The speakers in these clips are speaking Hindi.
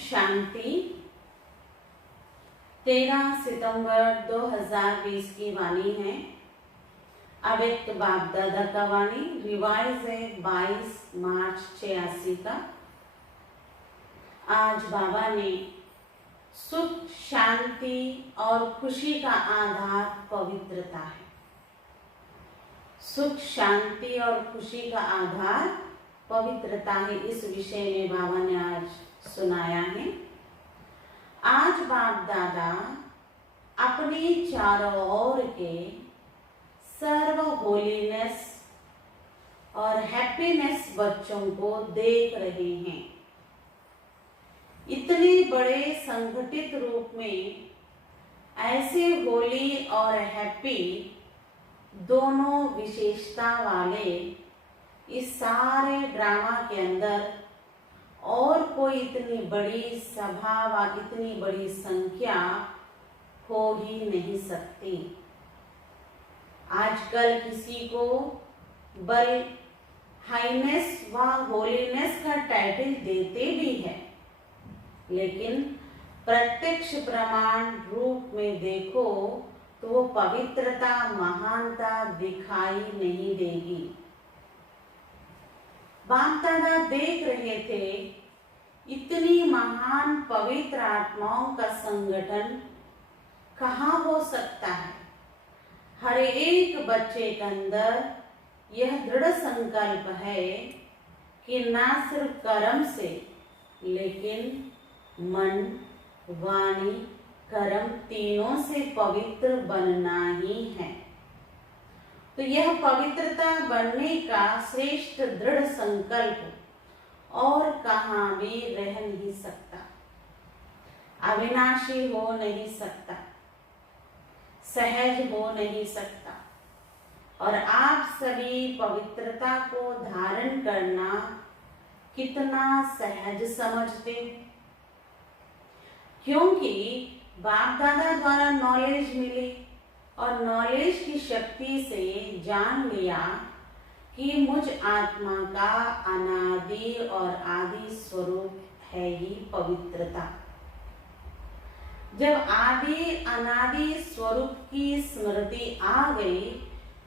शांति। 13 सितंबर 2020 की वाणी है। अव्यक्त बाप दादा का वाणी रिवाइज है 22 मार्च 86 का। आज बाबा ने सुख, शांति और खुशी का आधार पवित्रता है। सुख, शांति और खुशी का आधार पवित्रता है। इस विषय में बाबा ने आज सुनाया है। आज बाप दादा अपने चारों ओर के सर्व होलीनेस और हैप्पीनेस बच्चों को देख रहे हैं। इतने बड़े संगठित रूप में ऐसे होली और हैप्पी दोनों विशेषता वाले इस सारे ड्रामा के अंदर और कोई इतनी बड़ी सभा व इतनी बड़ी संख्या हो ही नहीं सकती। आजकल किसी को बल हाईनेस व होलीनेस का टाइटल देते भी है, लेकिन प्रत्यक्ष प्रमाण रूप में देखो तो वो पवित्रता, महानता दिखाई नहीं देगी। बाप दादा देख रहे थे इतनी महान पवित्र आत्माओं का संगठन कहाँ हो सकता है। हर एक बच्चे के अंदर यह दृढ़ संकल्प है कि ना सिर्फ कर्म से लेकिन मन, वाणी, कर्म तीनों से पवित्र बनना ही है। तो यह पवित्रता बनने का श्रेष्ठ दृढ़ संकल्प और कहाँ भी रह नहीं सकता, अविनाशी हो नहीं सकता, सहज हो नहीं सकता। और आप सभी पवित्रता को धारण करना कितना सहज समझते, क्योंकि बाप दादा द्वारा नॉलेज मिली और नॉलेज की शक्ति से जान लिया कि मुझ आत्मा का अनादि और आदि स्वरूप है ही पवित्रता। जब आदि अनादि स्वरूप की स्मृति आ गई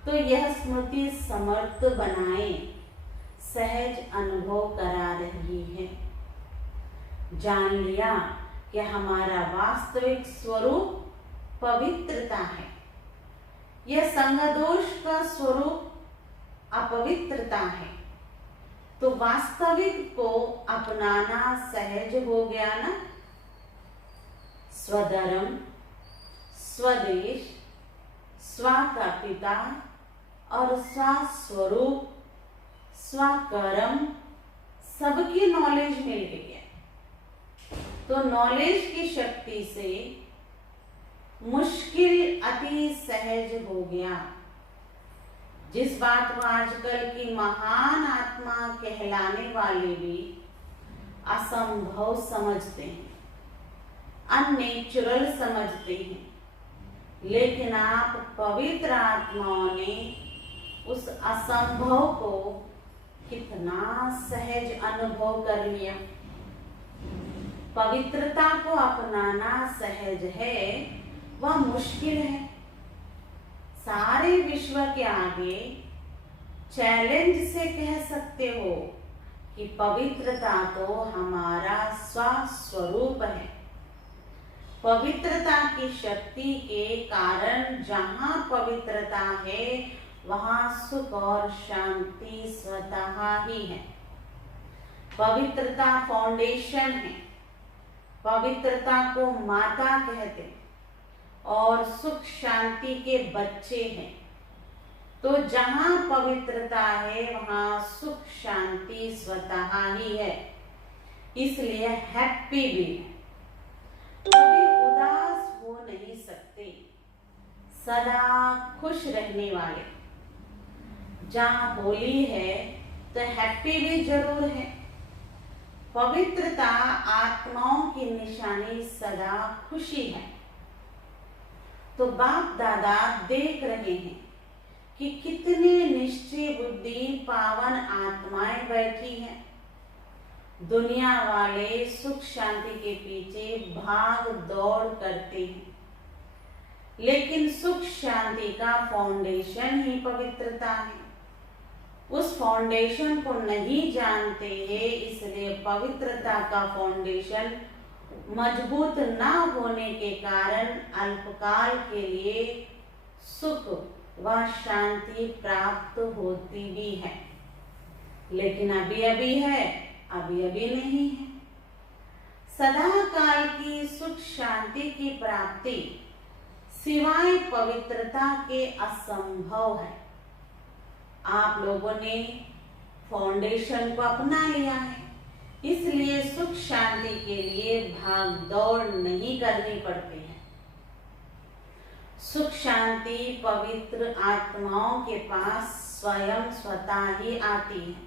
तो यह स्मृति समर्थ बनाए सहज अनुभव करा रही है। जान लिया कि हमारा वास्तविक स्वरूप पवित्रता है। यह संगदोष का स्वरूप अपवित्रता है। तो वास्तविक को अपनाना सहज हो गया ना। स्वधर्म, स्वदेश, स्व का पिता और स्वस्वरूप, स्वकर्म सबकी नॉलेज मिल गई है। तो नॉलेज की शक्ति से मुश्किल अति सहज हो गया। जिस बात को आजकल की महान आत्मा कहलाने वाले भी असंभव समझते हैं, अननेचुरल समझते हैं, लेकिन आप पवित्र आत्माओं ने उस असंभव को कितना सहज अनुभव कर लिया। पवित्रता को अपनाना सहज है, वह मुश्किल है। सारे विश्व के आगे चैलेंज से कह सकते हो कि पवित्रता तो हमारा स्वस्वरूप है। पवित्रता की शक्ति के कारण जहाँ पवित्रता है वहाँ सुख और शांति स्वतः ही है। पवित्रता फाउंडेशन है। पवित्रता को माता कहते हैं और सुख शांति के बच्चे हैं। तो जहाँ पवित्रता है वहाँ सुख शांति स्वतः ही है, इसलिए हैप्पी भी है। कभी उदास हो नहीं सकते, सदा खुश रहने वाले। जहाँ होली है तो हैप्पी भी जरूर है। पवित्रता आत्माओं की निशानी सदा खुशी है। तो बाप दादा देख रहे हैं कि कितने निश्चय बुद्धि पावन आत्माएं बैठी हैं दुनिया वाले सुख शांति के पीछे भाग दौड़ करते हैं, लेकिन सुख शांति का फाउंडेशन ही पवित्रता है। उस फाउंडेशन को नहीं जानते हैं, इसलिए पवित्रता का फाउंडेशन मजबूत ना होने के कारण अल्पकाल के लिए सुख व शांति प्राप्त होती भी है, लेकिन अभी अभी है, अभी अभी नहीं है। सदा काल की सुख शांति की प्राप्ति सिवाय पवित्रता के असंभव है। आप लोगों ने फाउंडेशन को अपना लिया है, इसलिए सुख शांति के लिए भाग दौड़ नहीं करनी पड़ती है। सुख शांति पवित्र आत्माओं के पास स्वयं स्वतः ही आती है।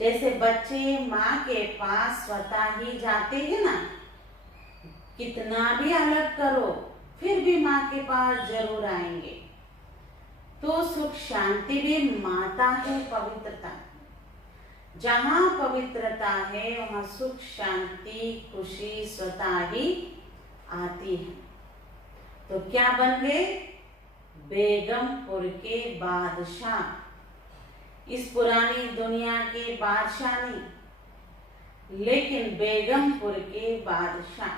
जैसे बच्चे माँ के पास स्वतः ही जाते हैं ना, कितना भी अलग करो फिर भी माँ के पास जरूर आएंगे। तो सुख शांति भी माता है पवित्रता। जहाँ पवित्रता है वहाँ सुख शांति खुशी स्वतः ही आती है। तो क्या बन गए? बेगमपुर के बादशाह। इस पुरानी दुनिया के बादशाह नहीं, लेकिन बेगमपुर के बादशाह।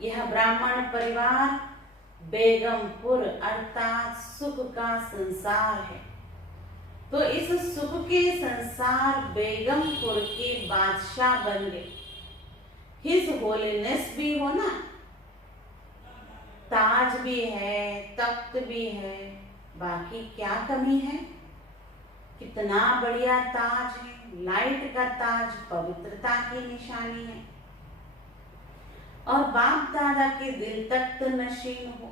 यह ब्राह्मण परिवार बेगमपुर अर्थात सुख का संसार है। तो इस सुख के संसार बेगमपुर के बादशाह बन गए। हिज होलीनेस भी हो ना, ताज भी है, तख्त भी है, बाकी क्या कमी है? कितना बढ़िया ताज है, लाइट का ताज, पवित्रता की निशानी है। और बाप दादा के दिल तक तो नशीन हो।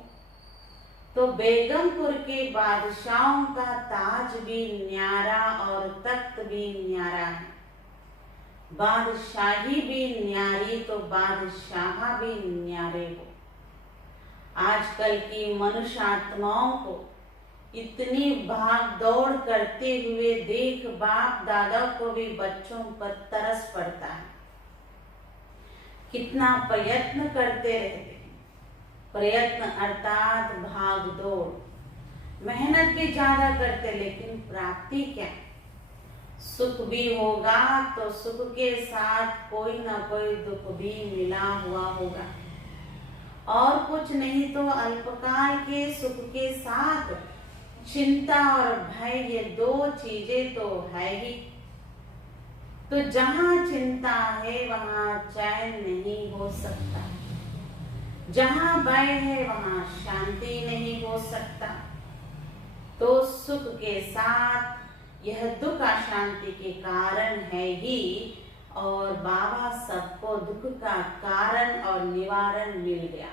तो बेगमपुर के बादशाहों का ताज भी न्यारा और तख्त भी न्यारा है। बादशाही भी न्यारी तो बादशाह भी न्यारे हो। आजकल की मनुष्य आत्माओं को इतनी भाग दौड़ करते हुए देख बाप दादा को भी बच्चों पर तरस पड़ता है। कितना प्रयत्न करते रहते हैं। प्रयत्न अर्थात भाग दौड़, मेहनत भी ज्यादा करते, लेकिन प्राप्ति क्या? सुख भी होगा तो सुख के साथ कोई ना कोई दुख भी मिला हुआ होगा, और कुछ नहीं तो अल्पकाल के सुख के साथ चिंता और भय, ये दो चीजें तो है ही। तो जहाँ चिंता है वहाँ चैन नहीं हो सकता, जहाँ भय है वहाँ शांति नहीं हो सकता। तो सुख के साथ यह दुख अशांति के कारण है ही, और बाबा सबको दुख का कारण और निवारण मिल गया।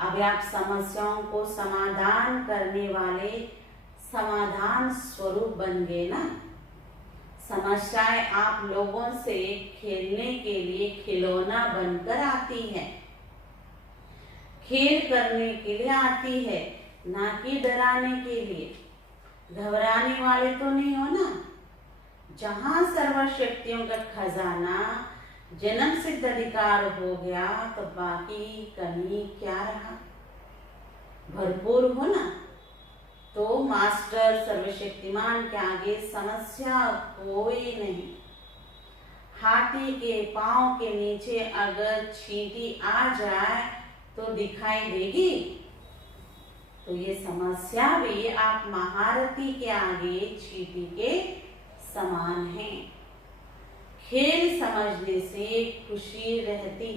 अब आप समस्याओं को समाधान करने वाले समाधान स्वरूप बन गए ना। समस्याएं आप लोगों से खेलने के लिए खिलौना बनकर आती है, खेल करने के लिए आती है, ना कि डराने के लिए। घबराने वाले तो नहीं हो ना। जहाँ सर्वशक्तियों का खजाना जन्म सिद्ध अधिकार हो गया, तो बाकी कहीं क्या रहा? भरपूर हो ना। तो मास्टर सर्वशक्तिमान के आगे समस्या कोई नहीं। हाथी के पांव के नीचे अगर चींटी आ जाए तो दिखाई देगी। तो ये समस्या भी आप महारथी के आगे चींटी के समान है। खेल समझने से खुशी रहती।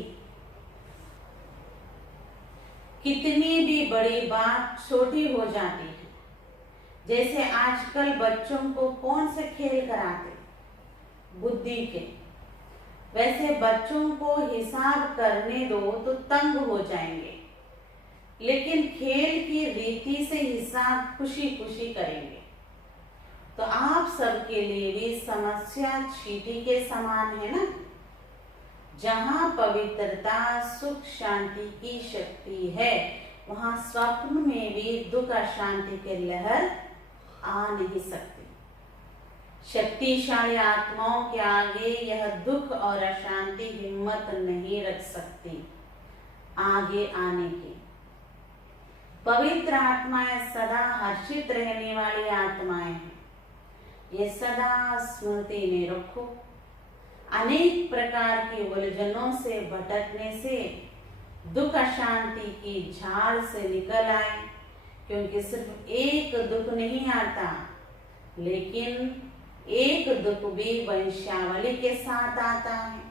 कितनी भी बड़ी बात छोटी हो जाती है। जैसे आजकल बच्चों को कौन से खेल कराते? बुद्धि के। वैसे बच्चों को हिसाब करने दो तो तंग हो जाएंगे, लेकिन खेल की रीति से हिसाब खुशी खुशी करेंगे। तो आप सबके लिए भी समस्या चींटी के समान है ना। जहाँ पवित्रता सुख शांति की शक्ति है, वहाँ स्वप्न में भी दुख अशांति के लहर आ नहीं सकती। शक्तिशाली आत्माओं के आगे यह दुख और अशांति हिम्मत नहीं रख सकती आगे आने की। पवित्र आत्माएं सदा हर्षित रहने वाली आत्माएं हैं। ये सदा स्मृति में रखो। अनेक प्रकार की उलझनों से भटकने से दुख अशांति की झाड़ से निकल आए, क्योंकि सिर्फ एक दुख नहीं आता, लेकिन एक दुख भी वंशावली के साथ आता है।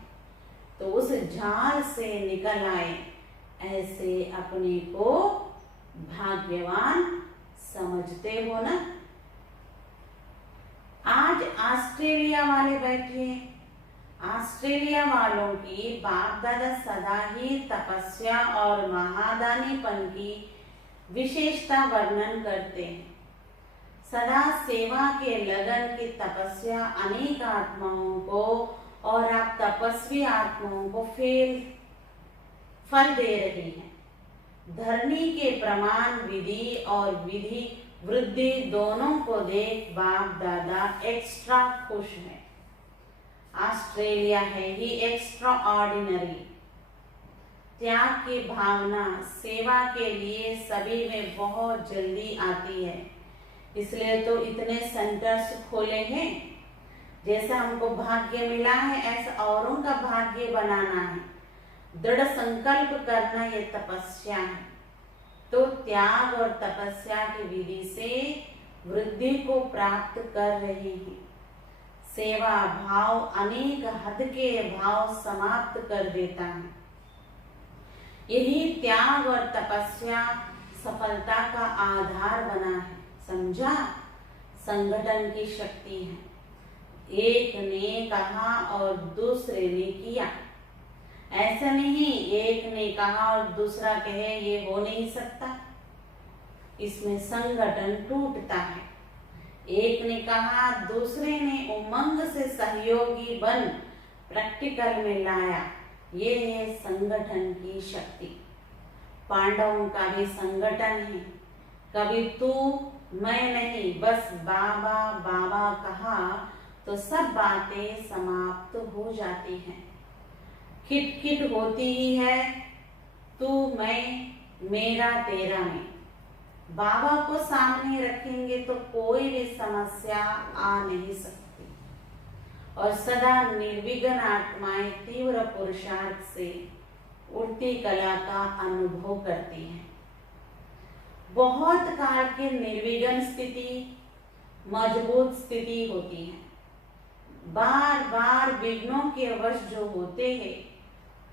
तो उस झाड़ से निकल आए, ऐसे अपने को भाग्यवान समझते हो ना। आज ऑस्ट्रेलिया वाले बैठे हैं। ऑस्ट्रेलिया वालों की बाप दादा सदा ही तपस्या और महादानीपन की विशेषता वर्णन करते हैं। सदा सेवा के लगन की तपस्या अनेक आत्माओं को और आप तपस्वी आत्माओं को फल दे रही है। धरनी के प्रमाण विधि और विधि वृद्धि दोनों को देख बाप दादा एक्स्ट्रा खुश है। ऑस्ट्रेलिया है ही एक्स्ट्रा ऑर्डिनरी। त्याग की भावना सेवा के लिए सभी में बहुत जल्दी आती है, इसलिए तो इतने सेंटर्स खोले हैं। जैसा हमको भाग्य मिला है, ऐसा औरों का भाग्य बनाना है। दृढ़ संकल्प करना ये तपस्या है। तो त्याग और तपस्या की विधि से वृद्धि को प्राप्त कर रहे हैं। सेवा भाव अनेक हद के भाव समाप्त कर देता है। यही त्याग और तपस्या सफलता का आधार बना है। समझा? संगठन की शक्ति है। एक ने कहा और दूसरे ने किया। ऐसा नहीं एक ने कहा और दूसरा कहे, ये हो नहीं सकता। इसमें संगठन टूटता है। एक ने कहा, दूसरे ने उमंग से सहयोगी बन प्रैक्टिकल में लाया। ये है संगठन की शक्ति। पांडवों का भी संगठन है। कभी तू मैं नहीं, बस बाबा बाबा कहा तो सब बातें समाप्त हो जाती हैं। खिटखिट होती ही है तू मैं मेरा तेरा में। बाबा को सामने रखेंगे तो कोई भी समस्या आ नहीं सकती। और सदा निर्विघ्न आत्माएं तीव्र पुरुषार्थ से उड़ती कला का अनुभव करती हैं। बहुत काल की निर्विघ्न स्थिति मजबूत स्थिति होती है। बार बार विघ्नों के वश जो होते हैं,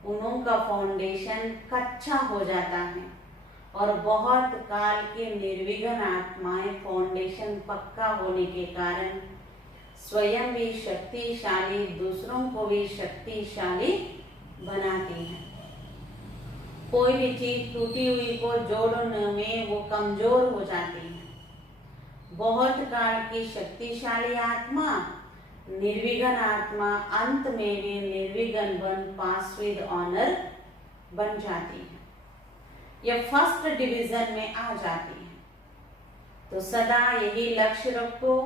उन्हों का फाउंडेशन कच्चा हो जाता है। और बहुत काल के निर्विघ्न आत्माएं फाउंडेशन पक्का होने के कारण स्वयं भी शक्तिशाली, दूसरों को भी शक्तिशाली बनाती हैं। कोई भी चीज टूटी हुई को जोड़ने में वो कमजोर हो जाती है। बहुत काल की शक्तिशाली आत्मा, निर्विघ्न आत्मा अंत में भी निर्विघ्न बन पास विद ऑनर बन जाती है। यह फर्स्ट डिवीजन में आ जाती है। तो सदा यही लक्ष्य रखो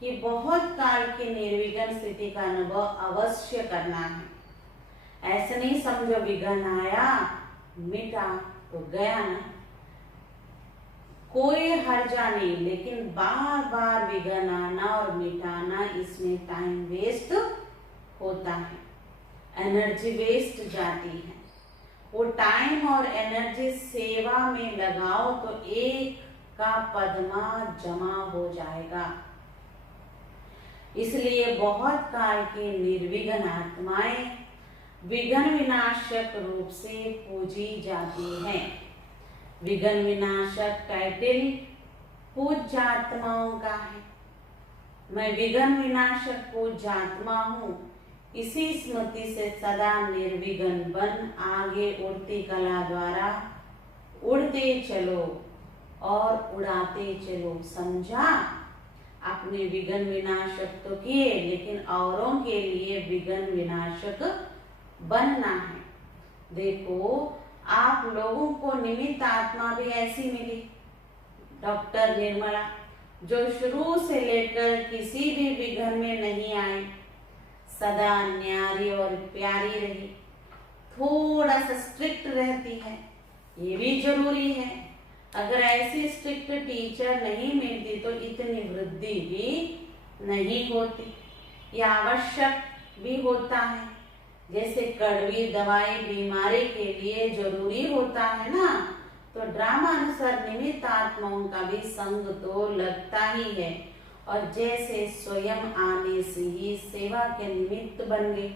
कि बहुत काल की निर्विघ्न स्थिति का अनुभव अवश्य करना है। ऐसे नहीं समझो विघ्न आया मिटा तो गया ना, कोई हर्जा नहीं, लेकिन बार बार विघ्न आना और मिटाना, इसमें टाइम वेस्ट होता है, एनर्जी वेस्ट जाती है। वो टाइम और एनर्जी सेवा में लगाओ तो एक का पद्मा जमा हो जाएगा। इसलिए बहुत काल की निर्विघ्न आत्माएं विघ्न विनाशक रूप से पूजी जाती हैं। विघ्न विनाशक टाइटल पूज्य आत्माओं का है। मैं विघ्न विनाशक पूज्य आत्मा हूँ। इसी स्मृति से सदा निर्विघ्न बन आगे उड़ती कला द्वारा उड़ते चलो और उड़ाते चलो। समझा? अपने विघ्न विनाशक तो किए, लेकिन औरों के लिए विघ्न विनाशक बनना है। देखो, आप लोगों को निमित्त आत्मा भी ऐसी मिली, डॉक्टर निर्मला। जो शुरू से लेकर किसी भी विघ्न में नहीं आई, सदा न्यारी और प्यारी रही। थोड़ा सा स्ट्रिक्ट रहती है, ये भी जरूरी है। अगर ऐसी स्ट्रिक्ट टीचर नहीं मिलती तो इतनी वृद्धि भी नहीं होती। यह आवश्यक भी होता है, जैसे कड़वी दवाई बीमारी के लिए जरूरी होता है ना, तो ड्रामा अनुसार निमित्त आत्माओं का भी संग तो लगता ही है। और जैसे स्वयं आने से ही सेवा के निमित्त बन गए,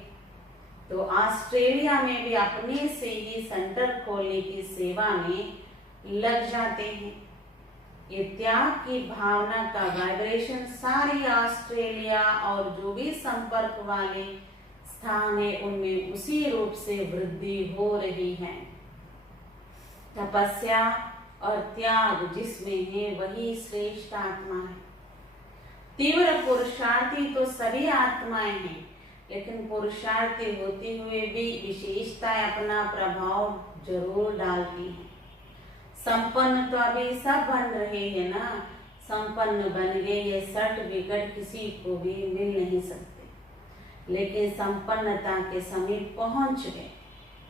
तो ऑस्ट्रेलिया में भी अपने से ही सेंटर खोलने की सेवा में लग जाते हैं। ये त्याग की भावना का वाइब्रेशन सारी ऑस्ट्रेलिया और जो भी संपर्क वाले स्थान है उनमें उसी रूप से वृद्धि हो रही है। तपस्या और त्याग जिसमें है वही श्रेष्ठ आत्मा है। तीव्र पुरुषार्थी तो सभी आत्माएं हैं, लेकिन पुरुषार्थी होते हुए भी विशेषताएं अपना प्रभाव जरूर डालती हैं। संपन्न तो अभी सब बन रहे हैं ना, संपन्न बन गए, ये सर्टिफिकेट किसी को भी मिल नहीं सकते, लेकिन संपन्नता के समीप पहुंच गए,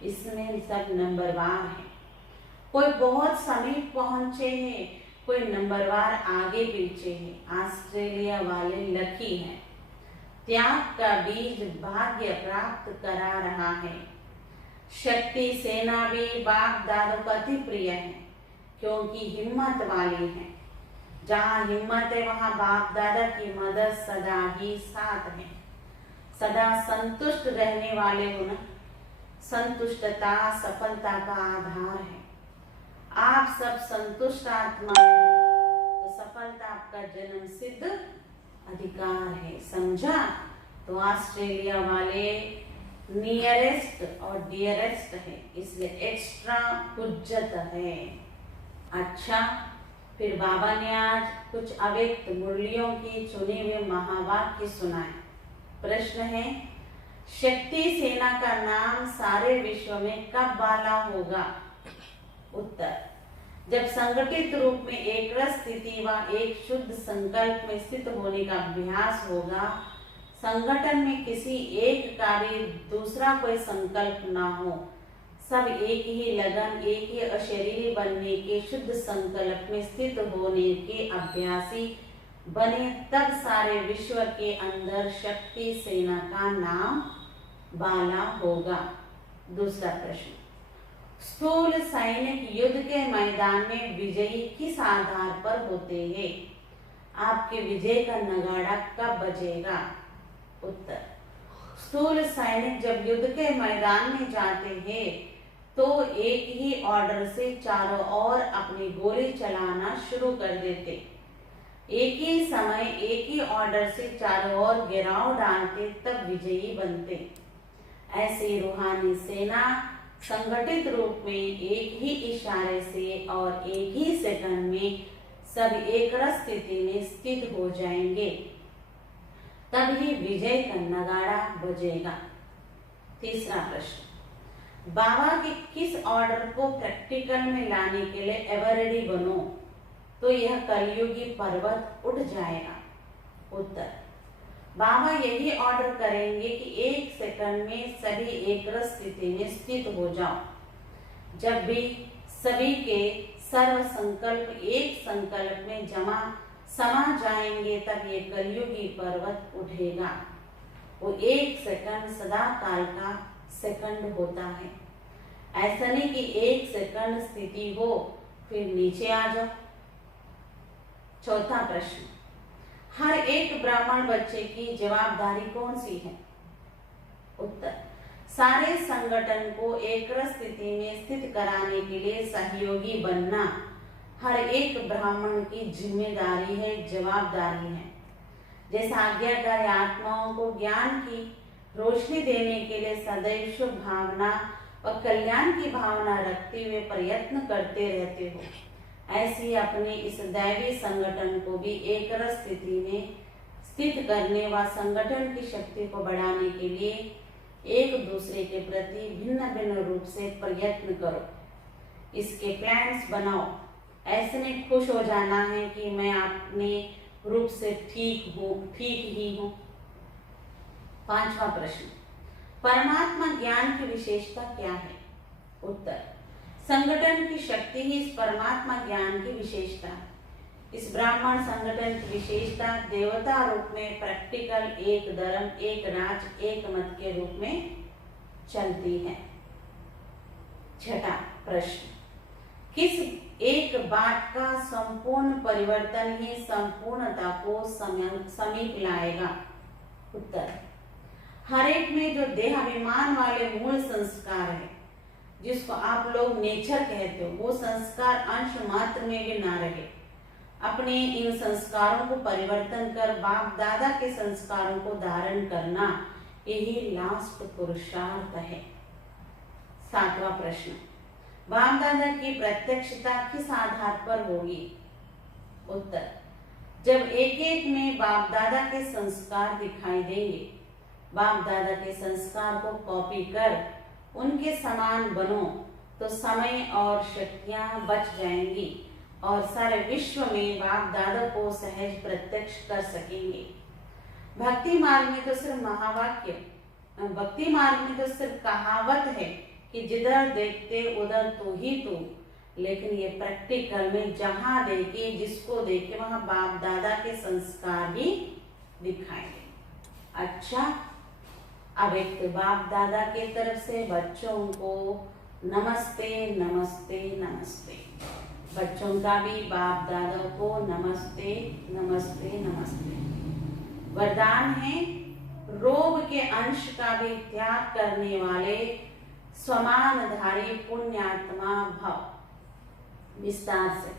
इसमें सब नंबरवार है। कोई बहुत समीप पहुंचे हैं, कोई नंबरवार आगे पीछे है। ऑस्ट्रेलिया वाले लकी हैं, त्याग का बीज भाग्य प्राप्त करा रहा है। शक्ति सेना भी बाप दादों का अति प्रिय है, क्योंकि हिम्मत वाली है। जहाँ हिम्मत है वहाँ बाप दादा की मदद सदा ही साथ है। सदा संतुष्ट रहने वाले हो ना, संतुष्टता सफलता का आधार है। आप सब संतुष्ट आत्मा तो सफलता आपका जन्म सिद्ध अधिकार है, समझा? तो ऑस्ट्रेलिया वाले नियरेस्ट और डियरेस्ट है, इसलिए एक्स्ट्रा हुज्जत है। अच्छा, फिर बाबा ने आज कुछ अव्यक्त मुरलियों की चुने हुए महावाक्य सुनाए। प्रश्न है, शक्ति सेना का नाम सारे विश्व में कब वाला होगा? उत्तर, जब संगठित रूप में एक रस स्थिति व एक शुद्ध संकल्प में स्थित होने का अभ्यास होगा। संगठन में किसी एक का भी दूसरा कोई संकल्प ना हो, सब एक ही लगन, एक ही अशरीरी बनने के शुद्ध संकल्प में स्थित होने के अभ्यासी बने, तब सारे विश्व के अंदर शक्ति सेना का नाम बाला होगा। दूसरा प्रश्न, स्थूल सैनिक युद्ध के मैदान में विजयी किस आधार पर होते हैं? आपके विजय का नगाड़ा कब बजेगा? उत्तर, स्थूल सैनिक जब युद्ध के मैदान में जाते हैं तो एक ही ऑर्डर से चारों ओर अपनी गोली चलाना शुरू कर देते। एक ही समय एक ही ऑर्डर से चारों ओर गिराव डालते, तब विजयी बनते। ऐसी रूहानी सेना संगठित रूप में एक ही इशारे से और एक ही सेकंड में सब एक रस स्थिति में स्थित हो जाएंगे, तभी विजय का नगाड़ा बजेगा। तीसरा प्रश्न, बाबा के किस ऑर्डर को प्रैक्टिकल में लाने के लिए एवर रेडी बनो तो यह कलयुगी पर्वत उठ जाएगा? उत्तर, बाबा यही ऑर्डर करेंगे कि एक सेकंड में सभी एक रस स्थिति में स्थित हो जाओ। जब भी सभी के सर्व संकल्प एक संकल्प में समा जाएंगे, तब ये कलयुगी पर्वत उठेगा। वो एक सेकंड सदा काल का सेकंड होता है। ऐसा नहीं कि एक सेकंड स्थिति हो फिर नीचे आ जाओ। चौथा प्रश्न, हर एक ब्राह्मण बच्चे की जवाबदारी कौन सी है? उत्तर, सारे संगठन को एक रस स्थिति में स्थित कराने के लिए सहयोगी बनना हर एक ब्राह्मण की जिम्मेदारी है, जवाबदारी है। जैसा आज्ञाकारी आत्माओं को ज्ञान की रोशनी देने के लिए सदैव शुभ भावना और कल्याण की भावना रखते हुए प्रयत्न करते रहते हो, ऐसी अपने इस दैवी संगठन को भी एक रस स्थिति में स्थित करने व संगठन की शक्ति को बढ़ाने के लिए एक दूसरे के प्रति भिन्न भिन्न रूप से प्रयत्न करो। इसके प्लान्स बनाओ। ऐसे नहीं खुश हो जाना है कि मैं अपने रूप से ठीक ही हो। 5वां प्रश्न, परमात्मा ज्ञान की विशेषता क्या है? उत्तर, संगठन की शक्ति ही इस परमात्मा ज्ञान की विशेषता है। इस ब्राह्मण संगठन की विशेषता देवता रूप में प्रैक्टिकल एक धर्म, एक राज, एक मत के रूप में चलती है। 6वां प्रश्न, किस एक बात का संपूर्ण परिवर्तन ही संपूर्णता को समीप लाएगा? उत्तर, हर एक में जो देहाभिमान वाले मूल संस्कार है, जिसको आप लोग नेचर कहते हो, वो संस्कार अंश मात्र में भी ना रहे। अपने इन संस्कारों को परिवर्तन कर बाप दादा के संस्कारों को धारण करना, यही लास्ट पुरुषार्थ है। 7वां प्रश्न, बाप दादा की प्रत्यक्षता किस आधार पर होगी? उत्तर, जब एक एक में बाप दादा के संस्कार दिखाई देंगे। बाप दादा के संस्कार को कॉपी कर उनके समान बनो तो समय और शक्तियां बच जाएंगी और सारे विश्व में बाप दादा को सहज प्रत्यक्ष कर सकेंगे। भक्ति मार्ग में तो सिर्फ महावाक्य, भक्ति मार्ग में तो सिर्फ कहावत है कि जिधर देखते उधर तू ही तू, लेकिन ये प्रैक्टिकल में जहां देखे, जिसको देखे, वहां बाप दादा के संस्कार ही दिखाई दे। अच्छा, अब एक बाप दादा के तरफ से बच्चों को नमस्ते नमस्ते नमस्ते। बच्चों का भी बाप दादा को नमस्ते नमस्ते नमस्ते। वरदान है, रोग के अंश का भी त्याग करने वाले स्वमानधारी पुण्यात्मा भव। विस्तार से,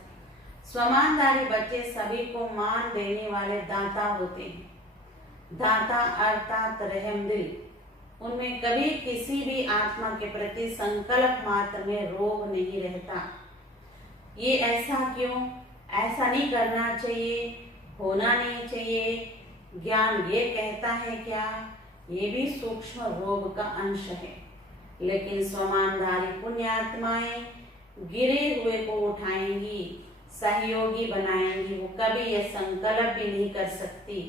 स्वमानधारी बच्चे सभी को मान देने वाले दाता होते हैं। दाता अर्थात रहम दिल। उनमें कभी किसी भी आत्मा के प्रति संकल्प मात्र में रोग नहीं रहता। ये ऐसा क्यों, ऐसा नहीं करना चाहिए, होना नहीं चाहिए, ज्ञान ये कहता है क्या, ये भी सूक्ष्म रोग का अंश है। लेकिन स्वमानधारी पुण्यात्माएं गिरे हुए को उठाएंगी, सहयोगी बनाएंगी। वो कभी ये संकल्प भी नहीं कर सकती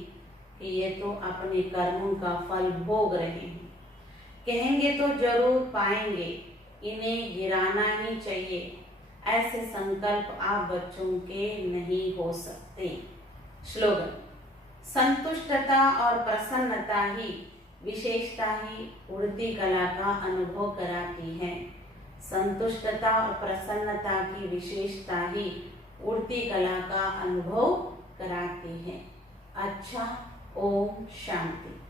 कि ये तो अपने कर्मों का फल भोग रहे हैं। कहेंगे तो जरूर पाएंगे, इन्हें गिराना ही चाहिए। ऐसे संकल्प आप बच्चों के नहीं हो सकते। स्लोगन, संतुष्टता और प्रसन्नता ही विशेषता ही उड़ती कला का अनुभव कराती है। संतुष्टता और प्रसन्नता की विशेषता ही उड़ती कला का अनुभव कराती है। अच्छा, ओम शांति।